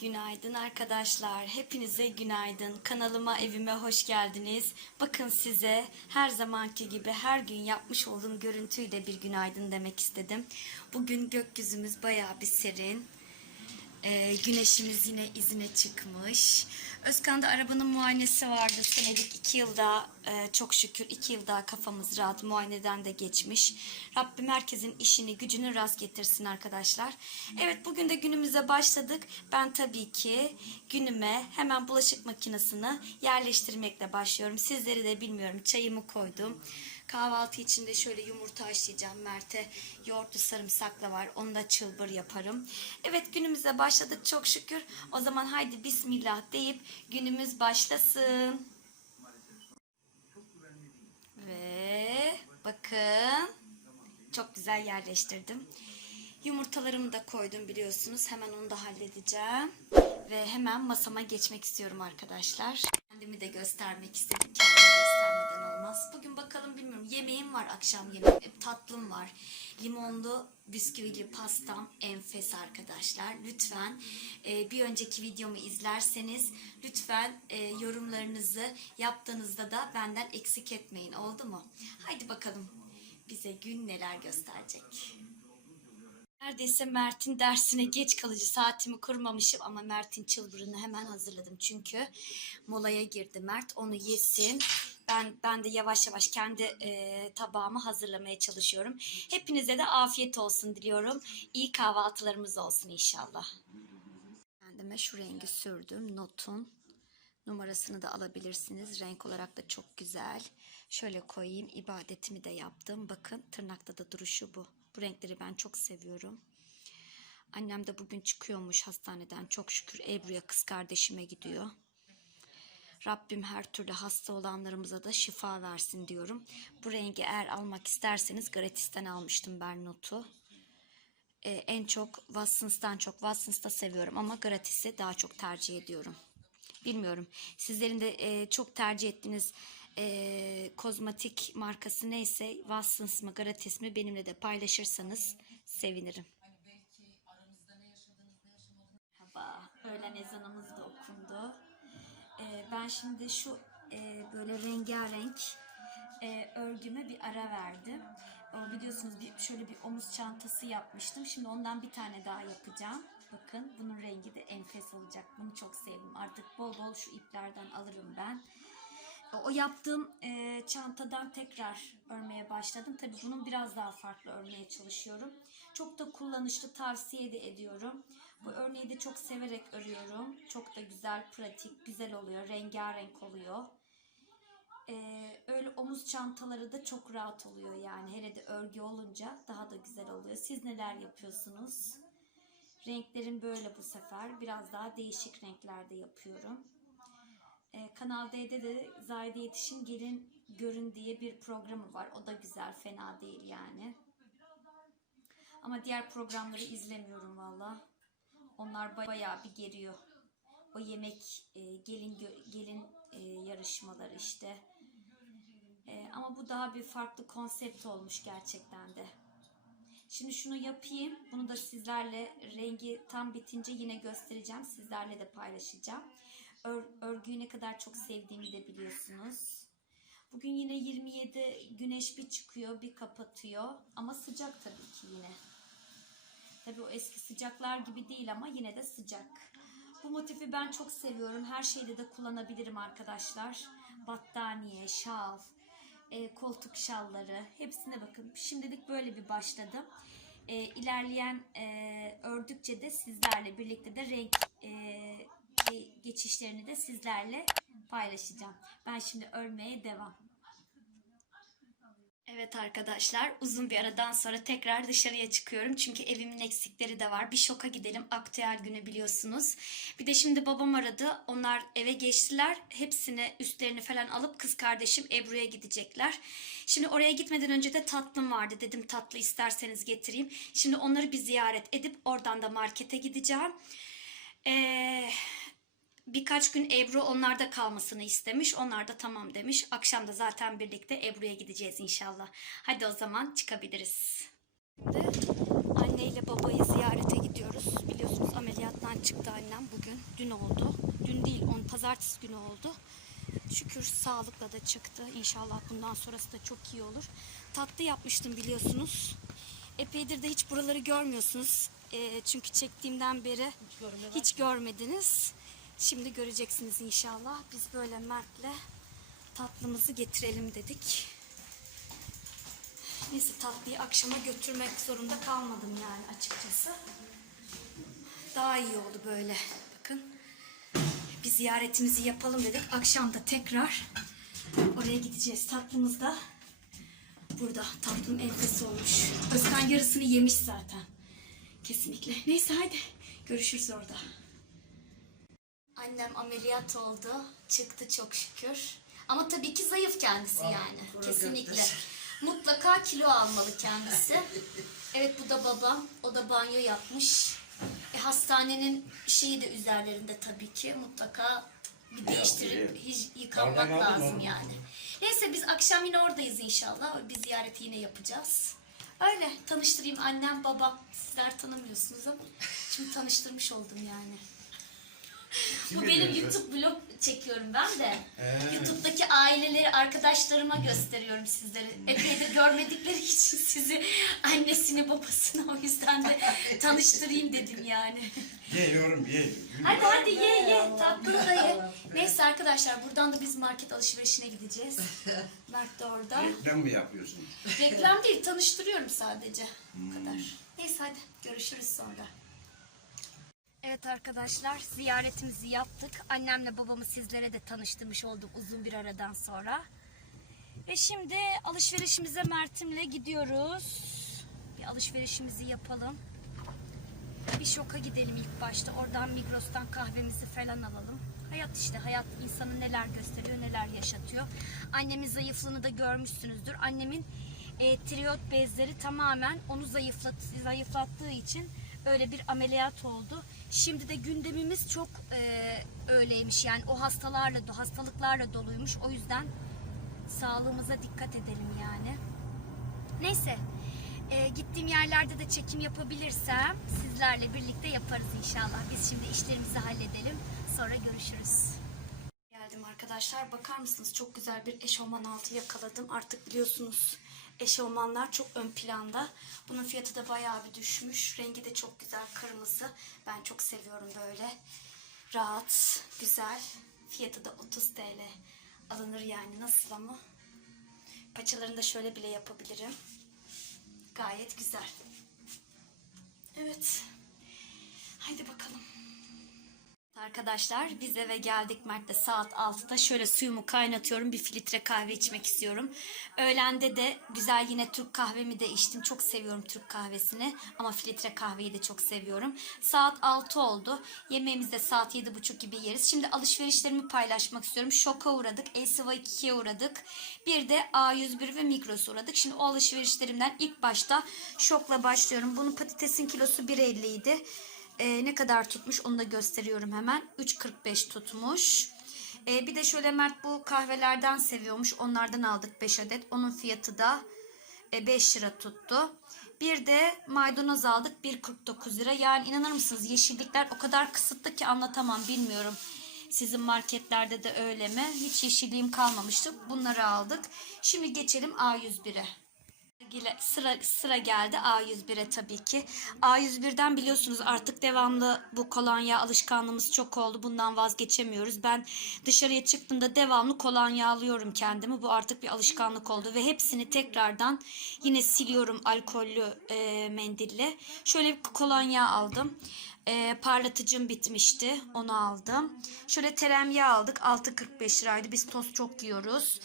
Günaydın arkadaşlar. Hepinize günaydın. Kanalıma, evime hoş geldiniz. Bakın size her zamanki gibi her gün yapmış olduğum görüntüyle bir günaydın demek istedim. Bugün gökyüzümüz bayağı bir serin. Ee, güneşimiz yine izine çıkmış. Özkan'da arabanın muayenesi vardı senelik iki yılda e, çok şükür iki yılda kafamız rahat muayeneden de geçmiş. Rabbim herkesin işini gücünü rast getirsin arkadaşlar. Evet bugün de günümüze başladık. Ben tabii ki günüme hemen bulaşık makinesini yerleştirmekle başlıyorum. Sizleri de bilmiyorum çayımı koydum. Kahvaltı için de şöyle yumurta haşlayacağım. Mert'e yoğurtlu sarımsakla var. Onu da çılbır yaparım. Evet günümüze başladık çok şükür. O zaman haydi bismillah deyip günümüz başlasın. Ve bakın çok güzel yerleştirdim. Yumurtalarımı da koydum biliyorsunuz. Hemen onu da halledeceğim. Ve hemen masama geçmek istiyorum arkadaşlar. Kendimi de göstermek istedim. Kendimi göstermeden olmaz. Bugün bakalım bilmiyorum. Yemeğim var akşam yemeğim. E, Tatlım var. Limonlu bisküvili pastam enfes arkadaşlar. Lütfen e, bir önceki videomu izlerseniz lütfen e, yorumlarınızı yaptığınızda da benden eksik etmeyin. Oldu mu? Haydi bakalım bize gün neler gösterecek. Neredeyse Mert'in dersine geç kalıcı saatimi kurmamışım ama Mert'in çılbırını hemen hazırladım. Çünkü molaya girdi Mert. Onu yesin. Ben ben de yavaş yavaş kendi e, tabağımı hazırlamaya çalışıyorum. Hepinize de afiyet olsun diliyorum. İyi kahvaltılarımız olsun inşallah. Kendime şu rengi sürdüm. Notun numarasını da alabilirsiniz. Renk olarak da çok güzel. Şöyle koyayım. ibadetimi de yaptım. Bakın tırnakta da duruşu bu. Bu renkleri ben çok seviyorum. Annem de bugün çıkıyormuş hastaneden. Çok şükür Ebru'ya kız kardeşime gidiyor. Rabbim her türlü hasta olanlarımıza da şifa versin diyorum. Bu rengi eğer almak isterseniz gratisten almıştım ben notu. Ee, en çok Watsons'tan çok Watsons'ta seviyorum ama gratis'i daha çok tercih ediyorum. Bilmiyorum. Sizlerin de e, çok tercih ettiğiniz e, kozmetik markası neyse Watsons mı gratis mi benimle de paylaşırsanız sevinirim. Merhaba. Öğlen ezanımız da okundu. Ee, ben şimdi şu e, böyle rengarenk e, örgüme bir ara verdim. O, biliyorsunuz bir, şöyle bir omuz çantası yapmıştım. Şimdi ondan bir tane daha yapacağım. Bakın bunun rengi de enfes olacak. Bunu çok sevdim. Artık bol bol şu iplerden alırım ben. O yaptığım e, çantadan tekrar örmeye başladım. Tabii bunun biraz daha farklı örmeye çalışıyorum. Çok da kullanışlı tavsiye de ediyorum. Bu örneği de çok severek örüyorum. Çok da güzel, pratik, güzel oluyor. Rengarenk oluyor. Ee, öyle omuz çantaları da çok rahat oluyor yani. Hele de örgü olunca daha da güzel oluyor. Siz neler yapıyorsunuz? Renklerim böyle bu sefer. Biraz daha değişik renklerde yapıyorum. Ee, Kanal D'de de Zahide Yetişin Gelin Görün diye bir programı var. O da güzel, fena değil yani. Ama diğer programları izlemiyorum valla. Onlar bayağı bir geriyor. O yemek, e, gelin gelin e, yarışmaları işte. E, ama bu daha bir farklı konsept olmuş gerçekten de. Şimdi şunu yapayım. Bunu da sizlerle rengi tam bitince yine göstereceğim. Sizlerle de paylaşacağım. Ör- örgüyü ne kadar çok sevdiğimi de biliyorsunuz. Bugün yine 27 güneş bir çıkıyor bir kapatıyor. Ama sıcak tabii ki yine. Tabii o eski sıcaklar gibi değil ama yine de sıcak. Bu motifi ben çok seviyorum. Her şeyde de kullanabilirim arkadaşlar. Battaniye, şal, e, koltuk şalları hepsine bakın. Şimdilik böyle bir başladım. E, ilerleyen e, ördükçe de sizlerle birlikte de renk e, geçişlerini de sizlerle paylaşacağım. Ben şimdi örmeye devam. Evet arkadaşlar uzun bir aradan sonra tekrar dışarıya çıkıyorum. Çünkü evimin eksikleri de var. Bir şoka gidelim. Aktüel günü biliyorsunuz. Bir de şimdi babam aradı. Onlar eve geçtiler. Hepsini üstlerini falan alıp kız kardeşim Ebru'ya gidecekler. Şimdi oraya gitmeden önce de tatlım vardı. Dedim tatlı isterseniz getireyim. Şimdi onları bir ziyaret edip oradan da markete gideceğim. Eee birkaç gün Ebru onlarda kalmasını istemiş. Onlar da tamam demiş. Akşam da zaten birlikte Ebru'ya gideceğiz inşallah. Hadi o zaman çıkabiliriz. Anne ile babayı ziyarete gidiyoruz. Biliyorsunuz ameliyattan çıktı annem bugün. dün oldu. Dün değil, on pazartesi günü oldu. Şükür sağlıkla da çıktı. İnşallah bundan sonrası da çok iyi olur. Tatlı yapmıştım biliyorsunuz. Epeydir de hiç buraları görmüyorsunuz. Ee, çünkü çektiğimden beri hiç görmediniz. Şimdi göreceksiniz inşallah. Biz böyle Mert'le tatlımızı getirelim dedik. Neyse tatlıyı akşama götürmek zorunda kalmadım yani açıkçası. Daha iyi oldu böyle. Bakın bir ziyaretimizi yapalım dedik. Akşam da tekrar oraya gideceğiz. Tatlımız da burada. Tatlım enfes olmuş. Özkan yarısını yemiş zaten. Kesinlikle. Neyse hadi görüşürüz orada. Annem ameliyat oldu. Çıktı çok şükür. Ama tabii ki zayıf kendisi yani. Kesinlikle. Mutlaka kilo almalı kendisi. Evet bu da babam. O da banyo yapmış. E, hastanenin şeyi de üzerlerinde tabii ki. Mutlaka bir değiştirip hiç yıkanmak lazım yani. Neyse biz akşam yine oradayız inşallah. Bir ziyareti yine yapacağız. Öyle tanıştırayım annem babam. Sizler tanımıyorsunuz ama şimdi tanıştırmış oldum yani. Bu benim YouTube vlog çekiyorum ben de. Ee. YouTube'daki aileleri arkadaşlarıma gösteriyorum sizlere. Epey de görmedikleri için sizi annesini babasını o yüzden de tanıştırayım dedim yani. Ye yorum ye. Hadi hadi ye ye tatlı da ye. Neyse arkadaşlar buradan da biz market alışverişine gideceğiz. Mert de orada. Reklam mı yapıyorsun? Reklam değil tanıştırıyorum sadece. Bu kadar. Neyse hadi görüşürüz sonra. Evet arkadaşlar ziyaretimizi yaptık. Annemle babamı sizlere de tanıştırmış oldum uzun bir aradan sonra. Ve şimdi alışverişimize Mert'imle gidiyoruz. Bir alışverişimizi yapalım. Bir şoka gidelim ilk başta. Oradan Migros'tan kahvemizi falan alalım. Hayat işte hayat insanı neler gösteriyor neler yaşatıyor. Annemin zayıflığını da görmüşsünüzdür. Annemin e, triyot bezleri tamamen onu zayıflat, zayıflattığı için öyle bir ameliyat oldu. Şimdi de gündemimiz çok e, öyleymiş yani o hastalarla hastalıklarla doluymuş. O yüzden sağlığımıza dikkat edelim yani. Neyse. e, gittiğim yerlerde de çekim yapabilirsem sizlerle birlikte yaparız inşallah. Biz şimdi işlerimizi halledelim. Sonra görüşürüz. Geldim arkadaşlar. Bakar mısınız? Çok güzel bir eşofman altı yakaladım. Artık biliyorsunuz eşofmanlar çok ön planda. Bunun fiyatı da bayağı bir düşmüş. Rengi de çok güzel kırmızı. Ben çok seviyorum böyle. Rahat, güzel. Fiyatı da 30 TL. Alınır yani. Nasıl ama? Paçalarını da şöyle bile yapabilirim. Gayet güzel. Evet. Haydi bakalım. Arkadaşlar biz eve geldik Mert'te saat 6'da. Şöyle suyumu kaynatıyorum. Bir filtre kahve içmek istiyorum. Öğlende de güzel yine Türk kahvemi de içtim. Çok seviyorum Türk kahvesini. Ama filtre kahveyi de çok seviyorum. Saat 6 oldu. Yemeğimizi de saat 7.30 gibi yeriz. Şimdi alışverişlerimi paylaşmak istiyorum. Şoka uğradık. LCV2'ye uğradık. Bir de A101 ve Migros uğradık. Şimdi o alışverişlerimden ilk başta şokla başlıyorum. Bunun patatesin kilosu 1.50 idi. Ee, ne kadar tutmuş onu da gösteriyorum hemen. 3.45 tutmuş. Ee, bir de şöyle Mert bu kahvelerden seviyormuş. Onlardan aldık 5 adet. Onun fiyatı da e, 5 lira tuttu. Bir de maydanoz aldık 1.49 lira. Yani inanır mısınız yeşillikler o kadar kısıtlı ki anlatamam bilmiyorum. Sizin marketlerde de öyle mi? Hiç yeşilliğim kalmamıştı. Bunları aldık. Şimdi geçelim A101'e. Gele- Sıra, sıra geldi A101'e tabii ki. A101'den biliyorsunuz artık devamlı bu kolonya alışkanlığımız çok oldu. Bundan vazgeçemiyoruz. Ben dışarıya çıktığımda devamlı kolonya alıyorum kendimi. Bu artık bir alışkanlık oldu ve hepsini tekrardan yine siliyorum alkollü e, mendille. Şöyle bir kolonya aldım. E, parlatıcım bitmişti. Onu aldım. Şöyle teremyağı aldık. 6.45 liraydı. Biz tost çok yiyoruz.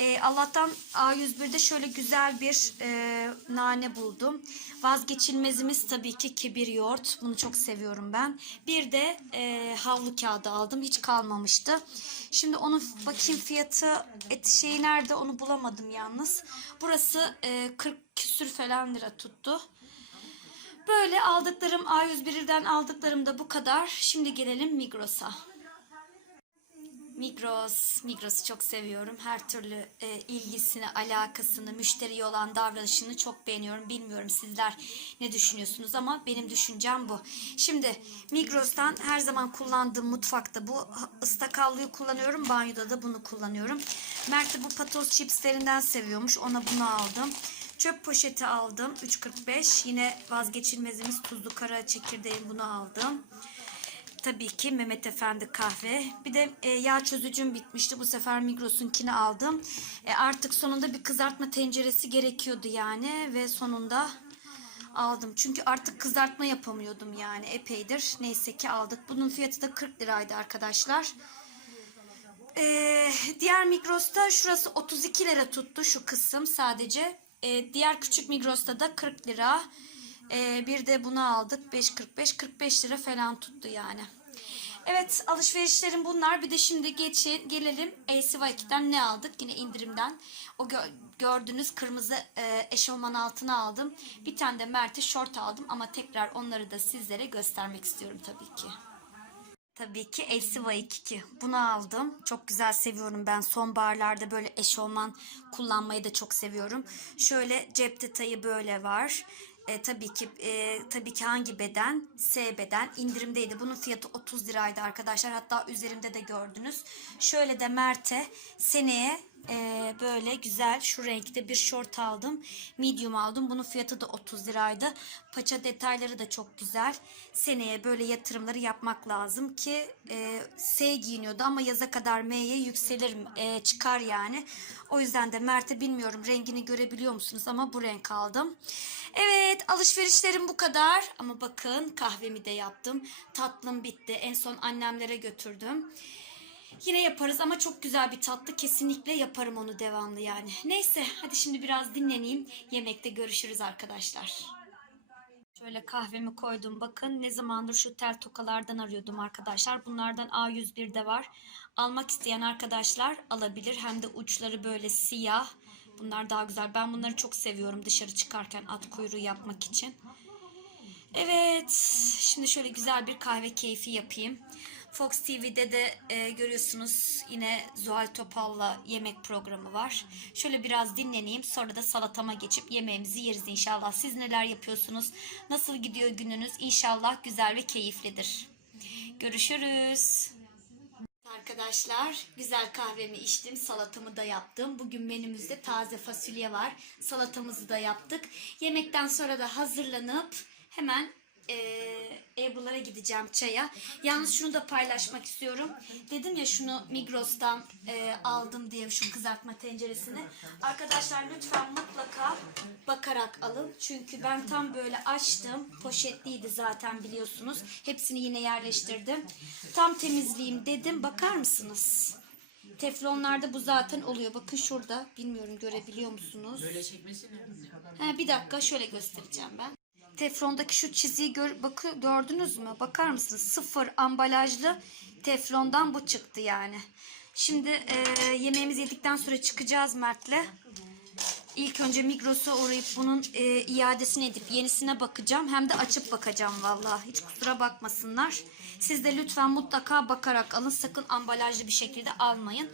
E, Allah'tan A101'de şöyle güzel bir e, nane buldum. Vazgeçilmezimiz tabii ki kibir yoğurt. Bunu çok seviyorum ben. Bir de e, havlu kağıdı aldım. Hiç kalmamıştı. Şimdi onun bakayım fiyatı et şeyi nerede onu bulamadım yalnız. Burası e, 40 küsür falan lira tuttu. Böyle aldıklarım A101'den aldıklarım da bu kadar. Şimdi gelelim Migros'a. Migros, Migros'u çok seviyorum. Her türlü e, ilgisini, alakasını, müşteriye olan davranışını çok beğeniyorum. Bilmiyorum sizler ne düşünüyorsunuz ama benim düşüncem bu. Şimdi Migros'tan her zaman kullandığım mutfakta bu ıslak havluyu kullanıyorum. Banyoda da bunu kullanıyorum. Mert de bu patos chipslerinden seviyormuş. Ona bunu aldım. Çöp poşeti aldım. 3.45. Yine vazgeçilmezimiz tuzlu kara çekirdeğim bunu aldım. Tabii ki Mehmet Efendi kahve. Bir de e, yağ çözücüm bitmişti. Bu sefer Migros'unkini aldım. E, artık sonunda bir kızartma tenceresi gerekiyordu yani ve sonunda aldım. Çünkü artık kızartma yapamıyordum yani epeydir. Neyse ki aldık. Bunun fiyatı da 40 liraydı arkadaşlar. Ee, diğer Migros'ta şurası 32 lira tuttu şu kısım sadece. Ee, diğer küçük Migros'ta da 40 lira. Ee, bir de bunu aldık 5.45 45 lira falan tuttu yani. Evet alışverişlerim bunlar. Bir de şimdi geçe, gelelim ACY2'den ne aldık? Yine indirimden. O gö- gördüğünüz kırmızı e, eşofman altına aldım. Bir tane de Mert'e şort aldım ama tekrar onları da sizlere göstermek istiyorum tabii ki. Tabii ki LCY 22. Bunu aldım. Çok güzel seviyorum ben. Sonbaharlarda böyle eşofman kullanmayı da çok seviyorum. Şöyle cep detayı böyle var. E, tabii ki e, tabii ki hangi beden? S beden indirimdeydi. Bunun fiyatı 30 liraydı arkadaşlar. Hatta üzerimde de gördünüz. Şöyle de Mert'e seneye e, böyle güzel şu renkte bir şort aldım. Medium aldım. Bunun fiyatı da 30 liraydı. Paça detayları da çok güzel. Seneye böyle yatırımları yapmak lazım ki e, S giyiniyordu ama yaza kadar M'ye yükselir e, çıkar yani. O yüzden de Mert'e bilmiyorum rengini görebiliyor musunuz ama bu renk aldım. Evet alışverişlerim bu kadar ama bakın kahvemi de yaptım. Tatlım bitti. En son annemlere götürdüm. Yine yaparız ama çok güzel bir tatlı. Kesinlikle yaparım onu devamlı yani. Neyse hadi şimdi biraz dinleneyim. Yemekte görüşürüz arkadaşlar. Şöyle kahvemi koydum. Bakın ne zamandır şu tel tokalardan arıyordum arkadaşlar. Bunlardan A101'de var. Almak isteyen arkadaşlar alabilir. Hem de uçları böyle siyah. Bunlar daha güzel. Ben bunları çok seviyorum dışarı çıkarken at kuyruğu yapmak için. Evet. Şimdi şöyle güzel bir kahve keyfi yapayım. Fox TV'de de e, görüyorsunuz yine Zuhal Topal'la yemek programı var. Şöyle biraz dinleneyim sonra da salatama geçip yemeğimizi yeriz inşallah. Siz neler yapıyorsunuz? Nasıl gidiyor gününüz? İnşallah güzel ve keyiflidir. Görüşürüz. Arkadaşlar güzel kahvemi içtim, salatamı da yaptım. Bugün menümüzde taze fasulye var. Salatamızı da yaptık. Yemekten sonra da hazırlanıp hemen Ebru'lara gideceğim çaya. Yalnız şunu da paylaşmak istiyorum. Dedim ya şunu Migros'tan eee, aldım diye şu kızartma tenceresini. Arkadaşlar lütfen mutlaka bakarak alın. Çünkü ben tam böyle açtım. Poşetliydi zaten biliyorsunuz. Hepsini yine yerleştirdim. Tam temizleyeyim dedim. Bakar mısınız? Teflonlarda bu zaten oluyor. Bakın şurada. Bilmiyorum görebiliyor musunuz? Böyle çekmesine mi? Ha, bir dakika şöyle göstereceğim ben. Teflondaki şu çiziyi gör, bakı, gördünüz mü? Bakar mısınız? Sıfır ambalajlı teflondan bu çıktı yani. Şimdi e, yemeğimizi yedikten sonra çıkacağız Mert'le. İlk önce Migros'a uğrayıp bunun e, iadesini edip yenisine bakacağım. Hem de açıp bakacağım vallahi. Hiç kusura bakmasınlar. Siz de lütfen mutlaka bakarak alın. Sakın ambalajlı bir şekilde almayın.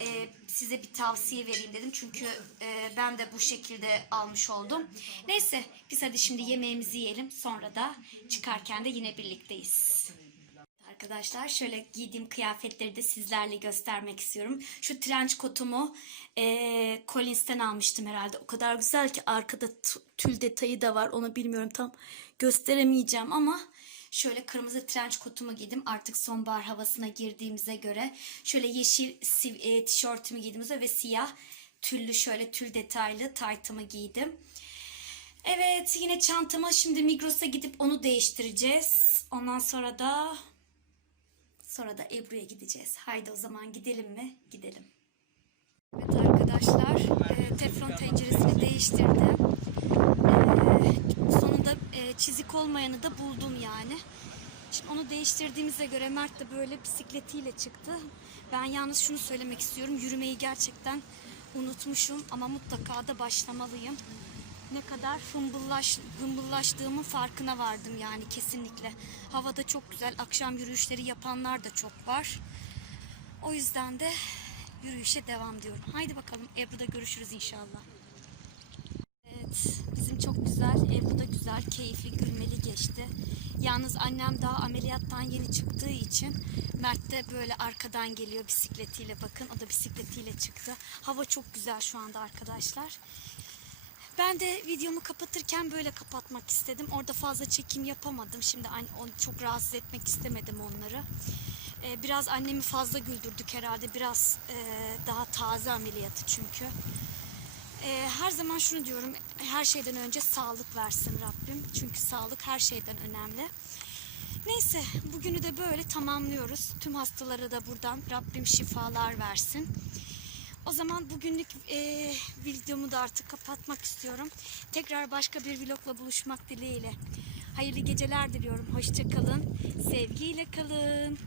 E, size bir tavsiye vereyim dedim. Çünkü e, ben de bu şekilde almış oldum. Neyse biz hadi şimdi yemeğimizi yiyelim. Sonra da çıkarken de yine birlikteyiz. Arkadaşlar şöyle giydiğim kıyafetleri de sizlerle göstermek istiyorum. Şu trench kotumu eee Collins'ten almıştım herhalde. O kadar güzel ki arkada tül detayı da var. Onu bilmiyorum tam gösteremeyeceğim ama şöyle kırmızı trench kotumu giydim. Artık sonbahar havasına girdiğimize göre şöyle yeşil e, tişörtümü giydiğimizde ve siyah tüllü şöyle tül detaylı taytımı giydim. Evet yine çantama şimdi Migros'a gidip onu değiştireceğiz. Ondan sonra da Sonra da Ebru'ya gideceğiz. Haydi o zaman gidelim mi? Gidelim. Evet arkadaşlar, e, teflon tenceresini değiştirdim. E, sonunda e, çizik olmayanı da buldum yani. Şimdi onu değiştirdiğimize göre Mert de böyle bisikletiyle çıktı. Ben yalnız şunu söylemek istiyorum. Yürümeyi gerçekten unutmuşum ama mutlaka da başlamalıyım. Ne kadar hımbıllaş, hımbıllaştığımın farkına vardım yani kesinlikle. Havada çok güzel. Akşam yürüyüşleri yapanlar da çok var. O yüzden de yürüyüşe devam diyorum. Haydi bakalım Ebru'da görüşürüz inşallah. Evet, bizim çok güzel, Ebru da güzel, keyifli, gülmeli geçti. Yalnız annem daha ameliyattan yeni çıktığı için Mert de böyle arkadan geliyor bisikletiyle bakın. O da bisikletiyle çıktı. Hava çok güzel şu anda arkadaşlar. Ben de videomu kapatırken böyle kapatmak istedim. Orada fazla çekim yapamadım. Şimdi çok rahatsız etmek istemedim onları. Ee, biraz annemi fazla güldürdük herhalde. Biraz e, daha taze ameliyatı çünkü. Ee, her zaman şunu diyorum. Her şeyden önce sağlık versin Rabbim. Çünkü sağlık her şeyden önemli. Neyse bugünü de böyle tamamlıyoruz. Tüm hastalara da buradan Rabbim şifalar versin. O zaman bugünlük e, videomu da artık kapatmak istiyorum. Tekrar başka bir vlogla buluşmak dileğiyle. Hayırlı geceler diliyorum. Hoşça kalın. Sevgiyle kalın.